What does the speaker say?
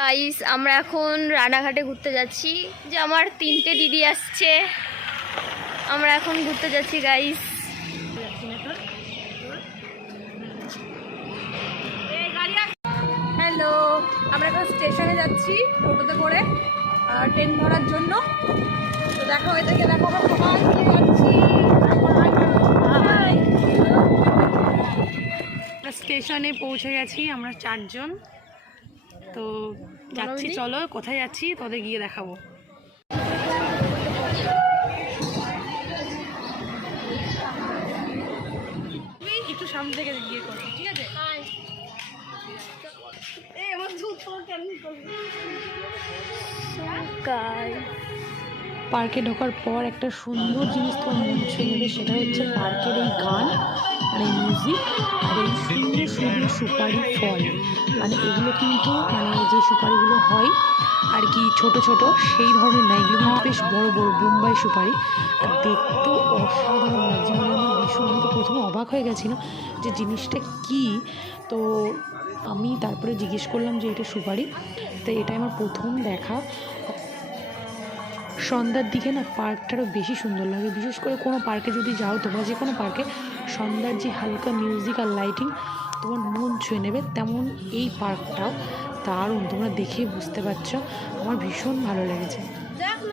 Guys আমরা এখন রানাঘাটে ঘুরতে যাচ্ছি, যে আমার 3টে দিদি আসছে। আমরা এখন ঘুরতে যাচ্ছি গাইস। হ্যালো, আমরা এখন স্টেশনে যাচ্ছি টোটোতে করে ট্রেন ধরার জন্য। তো দেখো এদেরকে, দেখো আমরা সবাই মিলে যাচ্ছি। স্টেশনে পৌঁছে গেছি আমরা 4 জন। তো যাচ্ছি, চলো কোথায় যাচ্ছি তোদের গিয়ে দেখাবো। তুমি একটু সামনে থেকে গিয়ে করো, ঠিক আছে? পার্কে ঢোকার পর একটা সুন্দর জিনিস তোমার মন ছুঁয়ে নেবে, সেটা হচ্ছে পার্কের এই গান আর এই মিউজিক আর এই সুন্দর সুন্দর সুপারি ফল। মানে এগুলো কিন্তু যে সুপারিগুলো হয় আর কি ছোট ছোট, সেই ধরনের না, এগুলো কিন্তু বেশ বড় বড় বোম্বাই সুপারি। আর দেখতেও অসাধারণ লাগছে, মানে আমার ভীষণ, আমি তো প্রথমে অবাক হয়ে গেছিলাম যে জিনিসটা কী। তো আমি তারপরে জিজ্ঞেস করলাম যে এটা সুপারি। তো এটা আমার প্রথম দেখা। সন্ধ্যার দিকে না পার্কটারও বেশি সুন্দর লাগে, বিশেষ করে কোনো পার্কে যদি যাও তোমরা, যে কোনো পার্কে সন্ধ্যার যে হালকা মিউজিক আর লাইটিং তোমার মন ছুঁয়ে নেবে, তেমন এই পার্কটাও দারুণ। তোমরা দেখেই বুঝতে পারছো, আমার ভীষণ ভালো লেগেছে।